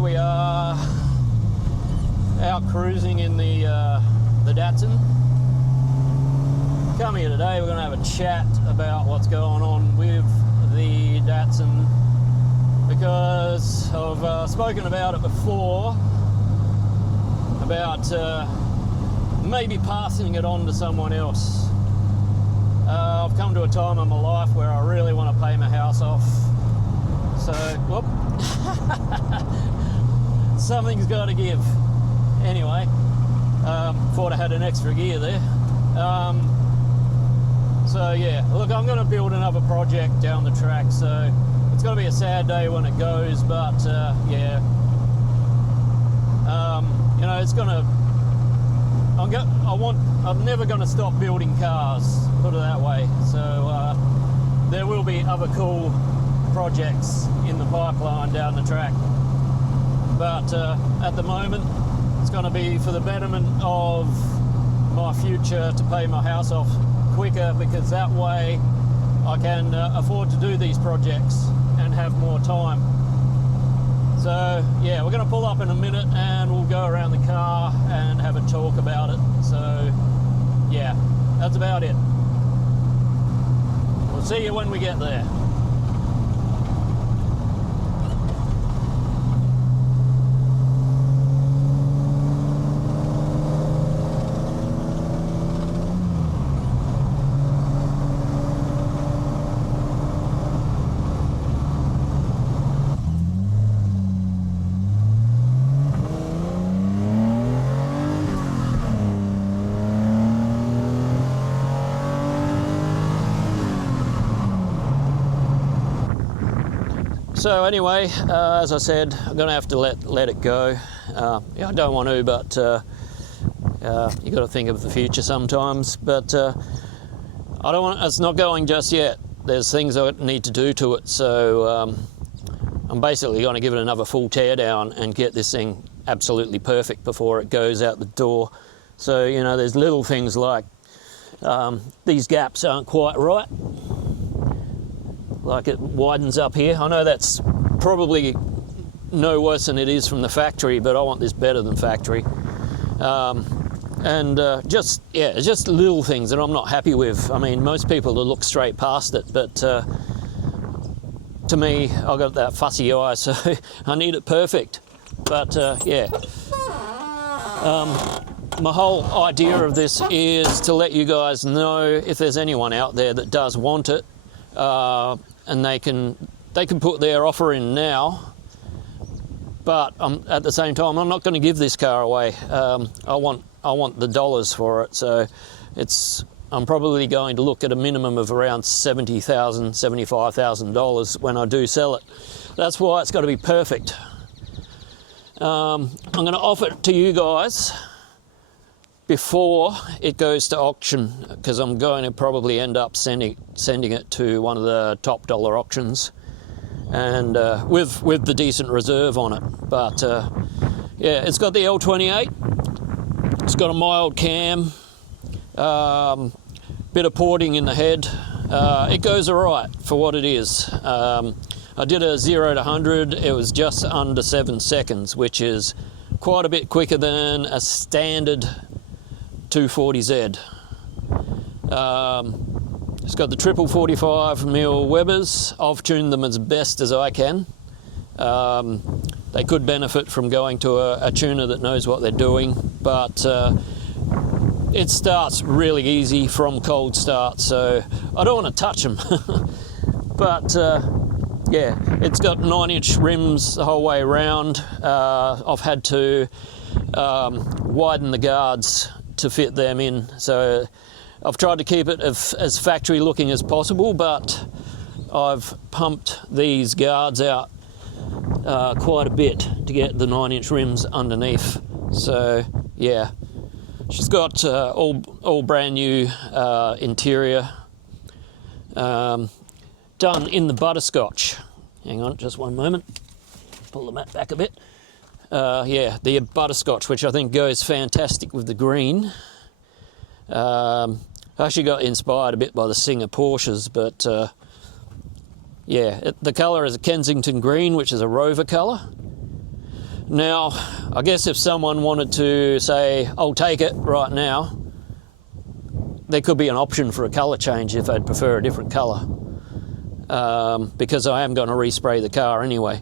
here we are out cruising in the Datsun. Come here today, we're going to have a chat about what's going on with the Datsun, because I've spoken about it before, about maybe passing it on to someone else. I've come to a time in my life where I really want to pay my house off. So, whoop. Something's got to give. Anyway, thought I had an extra gear there. So yeah, look, I'm going to build another project down the track, so it's going to be a sad day when it goes, but yeah. You know, it's going to... I'm never going to stop building cars, put it that way. So there will be other cool projects in the pipeline down the track. But at the moment, it's going to be for the betterment of my future, to pay my house off quicker, because that way I can afford to do these projects and have more time. So yeah, we're going to pull up in a minute and we'll go around the car and have a talk about it. So yeah, that's about it. We'll see you when we get there. So anyway, as I said, I'm going to have to let it go. Yeah, I don't want to, but you got to think of the future sometimes. But I don't want. It's not going just yet. There's things I need to do to it. So I'm basically going to give it another full tear down and get this thing absolutely perfect before it goes out the door. So you know, there's little things like these gaps aren't quite right. Like it widens up here. I know that's probably no worse than it is from the factory, but I want this better than factory. And just little things that I'm not happy with. I mean, most people will look straight past it, but to me, I've got that fussy eye, so I need it perfect. But yeah, my whole idea of this is to let you guys know if there's anyone out there that does want it. And they can put their offer in now, but at the same time, I'm not going to give this car away. I want the dollars for it, so I'm probably going to look at a minimum of around $70,000, $75,000 when I do sell it. That's why it's got to be perfect. I'm going to offer it to you guys before it goes to auction, because I'm going to probably end up sending it to one of the top dollar auctions, and with the decent reserve on it. But yeah, it's got the L28. It's got a mild cam, bit of porting in the head. It goes alright for what it is. I did a 0 to 100. It was just under 7 seconds, which is quite a bit quicker than a standard 240Z. It's got the triple 45mm Webers. I've tuned them as best as I can. They could benefit from going to a tuner that knows what they're doing, but it starts really easy from cold start, so I don't want to touch them. But yeah, it's got 9-inch rims the whole way around. I've had to widen the guards to fit them in, so I've tried to keep it as factory looking as possible, but I've pumped these guards out quite a bit to get the 9-inch rims underneath. So yeah, she's got all brand new interior, done in the butterscotch. Hang on just one moment, pull the mat back a bit. Yeah, the butterscotch, which I think goes fantastic with the green. I actually got inspired a bit by the Singer Porsches, but yeah, the colour is a Kensington green, which is a Rover colour. Now, I guess if someone wanted to say, I'll take it right now, there could be an option for a colour change if they'd prefer a different colour. Because I am going to respray the car anyway.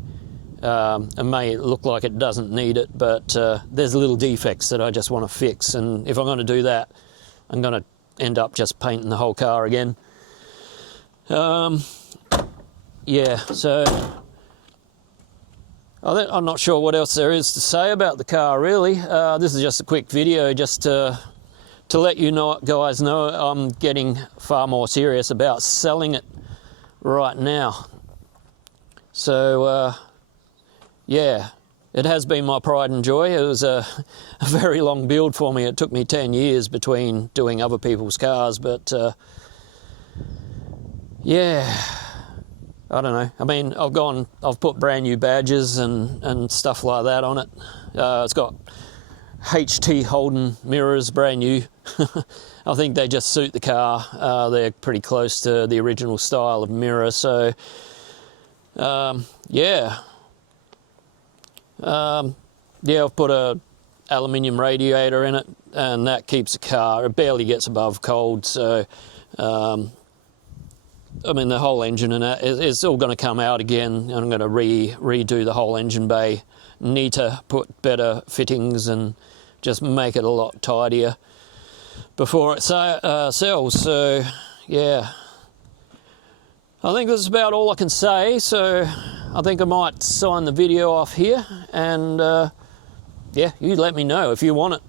It may look like it doesn't need it, but there's little defects that I just want to fix, and if I'm going to do that, I'm going to end up just painting the whole car again. Yeah, so I'm not sure what else there is to say about the car, really. This is just a quick video just to let you know, guys know I'm getting far more serious about selling it right now. So yeah, it has been my pride and joy. It was a very long build for me. It took me 10 years between doing other people's cars, but yeah, I don't know. I mean, I've put brand new badges and stuff like that on it. It's got HT Holden mirrors, brand new. I think they just suit the car. They're pretty close to the original style of mirror, so yeah. Yeah, I've put a aluminium radiator in it, and that keeps the car, it barely gets above cold, so I mean, the whole engine and that is all going to come out again, and I'm going to redo the whole engine bay neater, put better fittings and just make it a lot tidier before it sells. So yeah, I think this is about all I can say, so I think I might sign the video off here, and yeah, you let me know if you want it.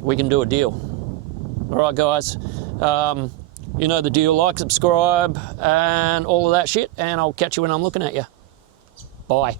We can do a deal. All right, guys. You know the deal, like, subscribe, and all of that shit, and I'll catch you when I'm looking at you. Bye.